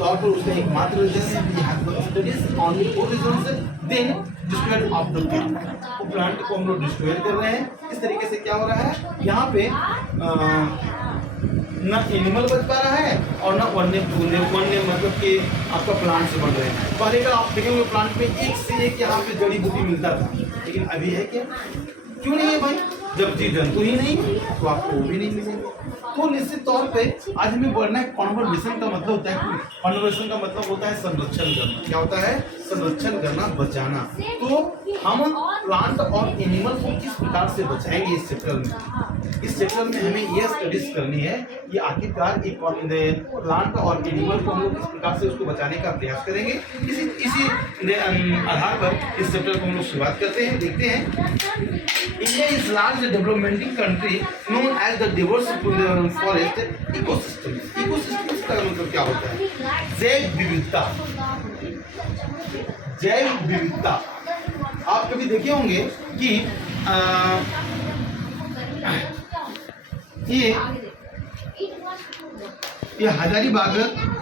तौर पर उसका एकमात्र रीजन है we have to studies only 4 reasons then destroy of the plant. तो प्लांट को हम लोग डिस्ट्रॉय कर रहे हैं। इस तरीके से क्या हो रहा है यहाँ पे ना एनिमल बच पा रहा है और ना वन्य मतलब कि आपका प्लांट्स बन रहे हैं। पहले का आप देखेंगे प्लांट में एक से एक यहाँ पे जड़ी बूटी मिलता था, लेकिन अभी है क्या? क्यों नहीं है भाई? जब जीव जंतु ही नहीं तो आपको वो भी नहीं मिलेंगे। तो निश्चित तौर पे आज हमें बढ़ना है। कॉन्जर्वेशन का मतलब होता है, कॉन्जर्वेशन का मतलब होता है संरक्षण करना। क्या होता है? संरक्षण करना, बचाना। तो हम प्लांट और एनिमल को किस प्रकार से बचाएंगे इस चैप्टर में। इस चैप्टर में हमें यह स्टडीज करनी है कि आखिरकार एक प्लांट और एनिमल को हम लोग किस प्रकार से उसको बचाने का प्रयास करेंगे। इसी आधार पर इस चैप्टर को हम लोग शुरुआत करते हैं। देखते हैं India is large developmenting country known as the diverse forest ecosystem. Ecosystem का मतलब क्या होता है? जैव विविधता। जैव विविधता आप कभी देखे होंगे कि ये हजारीबाग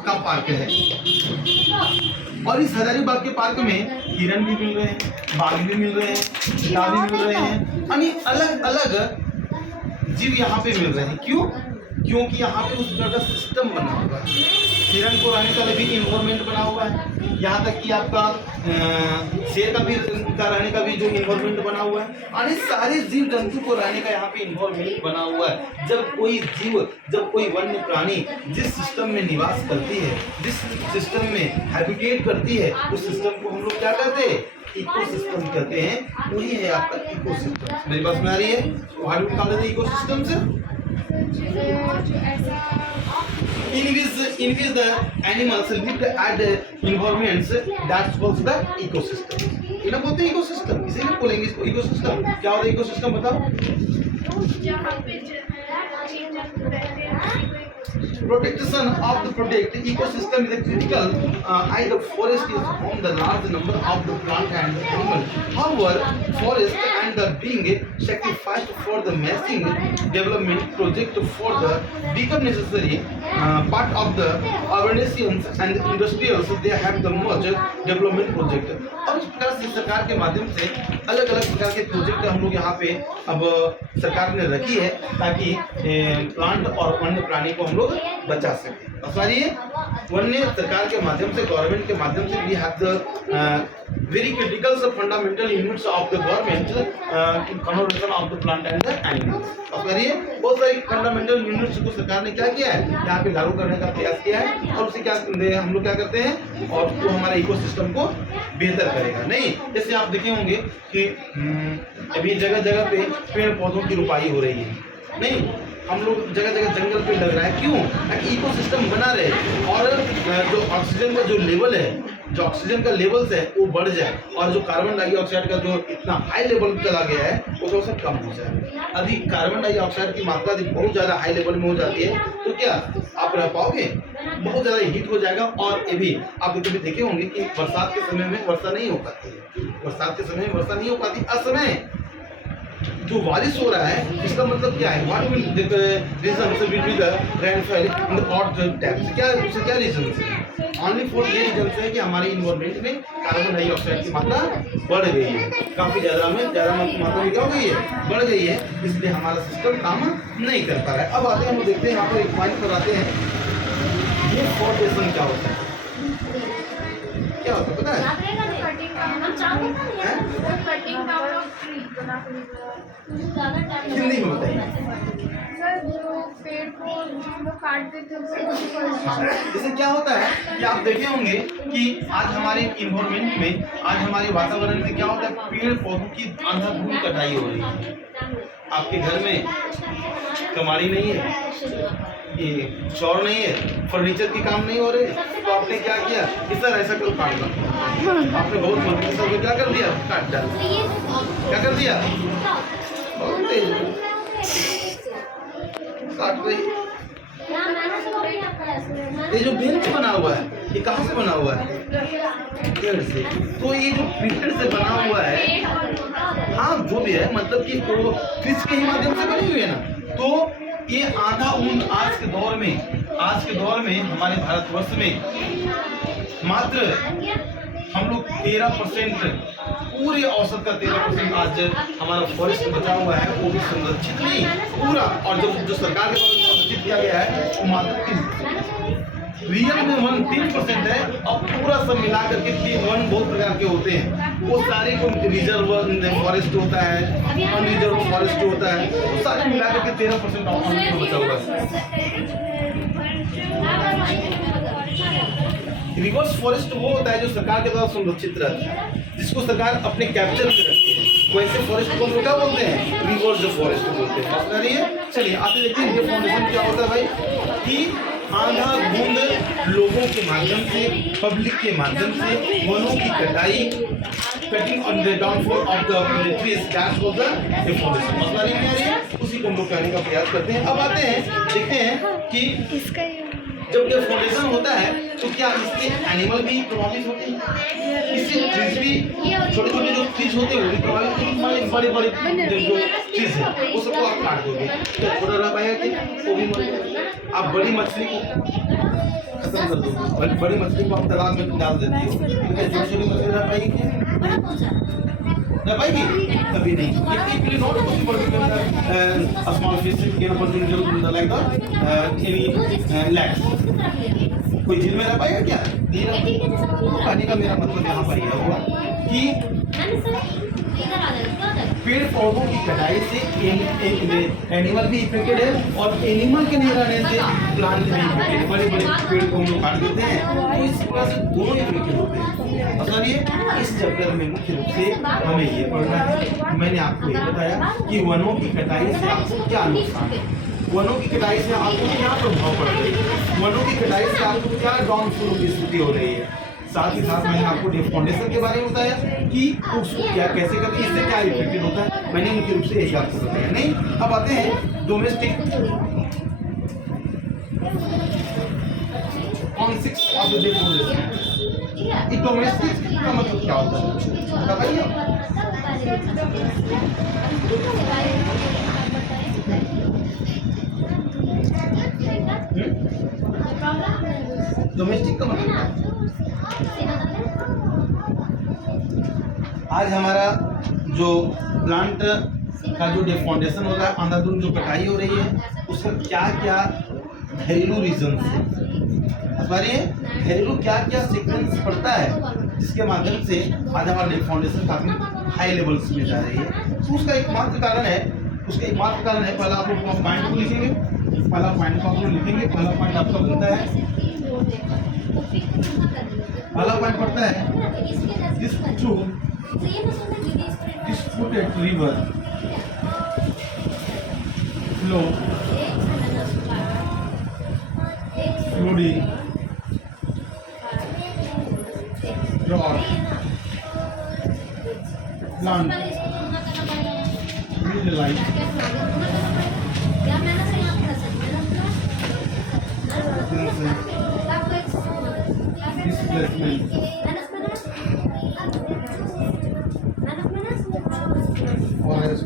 का पार्क है और इस हजारीबाग के पार्क में हिरन भी मिल रहे हैं, बाघ भी मिल रहे हैं, चीता भी मिल रहे हैं, यानी अलग अलग जीव यहाँ पे मिल रहे हैं। क्यों? क्योंकि यहाँ पे उस तरह का सिस्टम बना हुआ है। हिरन को रहने का भी इन्वायरमेंट बना हुआ है, यहाँ तक कि आपका शेर का रहने का भी जो इन्वायरमेंट बना हुआ है, और सारे जीव जंतु को रहने का यहाँ पे इन्वायरमेंट बना हुआ है। जब कोई वन्य प्राणी जिस सिस्टम में निवास करती है, जिस सिस्टम में हैबिटेट करती है, उस सिस्टम को हम लोग क्या कहते हैं? इकोसिस्टम कहते हैं। वही है आपका इकोसिस्टम। मेरी बात में आ रही है? What we call the ecosystem से? in which the animals lived at environments that was the ecosystem। ये ना बोलते हैं इकोसिस्टम, इसीलिए बोलेंगे इसको इकोसिस्टम। क्या होता है इकोसिस्टम बताओ? Protection of the protect ecosystem is a critical and the forest is home the large number of the plant and animal. However, forest and the being sacrificed for the massive development project for the become necessary part of the urbanizations and industrials they have the much development project। और इस प्रकार से सरकार के माध्यम से अलग अलग प्रकार के प्रोजेक्ट हम लोग यहाँ पे अब सरकार ने रखी है ताकि प्लांट और वन्य प्राणी को हम लोग बचा सके। वन्य सरकार के माध्यम से, गवर्नमेंट के माध्यम से we have the very critical fundamental units of the government in conservation of the plant and the animals. बहुत सारी फंडामेंटल यूनिट्स को सरकार ने क्या किया है, यहाँ पे लागू करने का प्रयास किया है। और उसे क्या हम लोग क्या करते हैं, और वो हमारे इकोसिस्टम को बेहतर करेगा। नहीं, जैसे आप देखे होंगे कि अभी जगह जगह पे पेड़ पौधों की रुपाई हो रही है। नहीं, हम लोग जगह जगह जंगल पे लग रहा है। क्यों? ताकि इकोसिस्टम बना रहे और जो ऑक्सीजन का जो लेवल है, जो ऑक्सीजन का लेवल्स है वो बढ़ जाए, और जो कार्बन डाइऑक्साइड का जो इतना हाई लेवल चला गया है वो थोड़ा सा कम हो जाए। अभी कार्बन डाइऑक्साइड की मात्रा यदि बहुत ज़्यादा हाई लेवल में हो जाती है तो क्या आप रह पाओगे? बहुत ज़्यादा हीट हो जाएगा। और ये भी आप कभी देखे होंगे कि बरसात के समय में वर्षा नहीं हो पाती है। बरसात के समय में वर्षा नहीं हो पाती। असमय जो बारिश हो रहा है इसका मतलब क्या है? What will be the rainfall in the odd times. क्या रीजन है? ओनली फॉर ये रीजन है कि हमारे इन्वायरमेंट में कार्बन डाइऑक्साइड की मात्रा बढ़ गई है, काफी ज्यादा मात्रा में क्या हो गई है, बढ़ गई है। इसलिए हमारा सिस्टम काम नहीं कर पा रहा है। अब आते हैं, हम देखते हैं यहाँ पर एक पॉइंट पर आते हैं, ये फॉर्मेशन क्या होता है? क्या होता है पता है? हिंदी में बताइए। जैसे क्या होता है कि आप देखे होंगे कि आज हमारे इन्वायरमेंट में, आज हमारे वातावरण में क्या होता है, पेड़ पौधों की अंधाधुंध कटाई हो रही है। आपके घर में कमाड़ी नहीं है, ये शौर नहीं है, फर्नीचर की काम नहीं हो रहे, तो आपने क्या किया कि सर ऐसा क्यों काट लो? आपने बहुत मजबूती से क्या कर दिया, काट डाल। क्या कर दिया? बहुत तेज काट रही। ये जो बेंच बना हुआ है ये कहाँ से बना हुआ है? पेड़ से। तो ये जो पेड़ से बना हुआ है, हाँ जो भी है, मतलब कि तो कृषि के ही माध्यम से बनी हुई है ना। तो ये आधा ऊन आज के दौर में आज के दौर में हमारे भारतवर्ष में मात्र हम लोग 13% पूरे औसत का 13% आज हमारा फॉरेस्ट बचा हुआ है, वो भी संरक्षित नहीं पूरा। और जो सरकार के द्वारा संरक्षित किया गया है वो मात्र 3%। रियल में 3% है और पूरा सब मिला करके 3 बहुत प्रकार के होते हैं। वो सारे को रिजर्व फॉरेस्ट होता है, अनरिजर्व फॉरेस्ट होता है, वो सारे मिला करके 13% बचा हुआ है। रिवर्स फॉरेस्ट वो होता है जो सरकार के द्वारा संरक्षित रहता है, जिसको सरकार अपने कैप्चर में रखती है। वैसे फॉरेस्ट को हम क्या बोलते हैं? रिवर्स फॉरेस्ट बोलते हैं। समझ रही है? चलिए आते देखते हैं ये फाउंडेशन क्या होता है भाई, कि आंधाधुंध लोगों के माध्यम से, पब्लिक के माध्यम से वनों की कटाई, cutting on the downfall of the trees, that's what the foundation. समझ रही है? उसी को हम लोग कहने का प्रयास करते हैं। अब आते हैं, देखते हैं कि जब ये फाउंडेशन होता है तो क्या इससे एनिमल भी प्रभावित होते हैं, इससे ट्रीज भी, छोटे छोटे जो ट्रीज होते हैं वो भी प्रभावित होते हैं। बड़े बड़े जो ट्रीज है वो सबको आप काट दोगे, क्या छोटा रह पाएगा कि वो भी मर जाएगा। आप बड़ी मछली को खत्म कर दो, बड़ी मछली को आप तालाब में डाल देते हो, छोटी छोटी मछली रह पाएगी क्या? रह पाएगी? कभी नहीं। It is not possible because a small fish can opportunity like any lakhs. कोई झील में रह पाएगा क्या? नहीं रह पाएगा। पानी का मेरा मतलब यहाँ पर यह हुआ कि पेड़ पौधों की कटाई से एनिमल भी इफेक्टेड है, और एनिमल के नहीं रहने से प्लांट भी इफेक्टेड है। बड़े बड़े पेड़ को हम लोग काट देते हैं तो इस तरह से दोनों इफेक्टेड होते हैं। मतलब ये इस चैप्टर में मुख्य रूप से हमें ये पढ़ना है। मैंने आपको ये बताया कि वनों की कटाई से आपको क्या नुकसान है, वनों की कटाई से आपको क्या प्रभाव पड़ रही है, वनों की कटाई से आपको क्या डाउनफॉल की स्थिति हो रही है। साथ ही साथ मैंने आपको फाउंडेशन के बारे में बताया कि उसको क्या कैसे करके इससे क्या इफेक्टेड होता है। मैंने मुख्य रूप से यही आपको बताया। नहीं, अब आते हैं domestic concept of the foundation. Domestic का मतलब क्या होता है बताइए। डोमेस्टिक का मतलब आज हमारा जो प्लांट का जो डिफॉरेस्टेशन हो रहा है, अंधाधुंध जो कटाई हो रही है, उसका क्या क्या घरेलू रीजन है, घरेलू क्या क्या सीक्वेंस पड़ता है जिसके माध्यम से आज हमारा डिफॉरेस्टेशन काफी हाई लेवल्स में जा रही है। तो उसका एकमात्र कारण है, पहला आप लोग पॉइंट को लिखेंगे, पहला पॉइंट को आप लोग लिखेंगे। पहला पॉइंट आपका बनता है, पहला पॉइंट पड़ता है disputed river flow flooding drought plant life displacement forest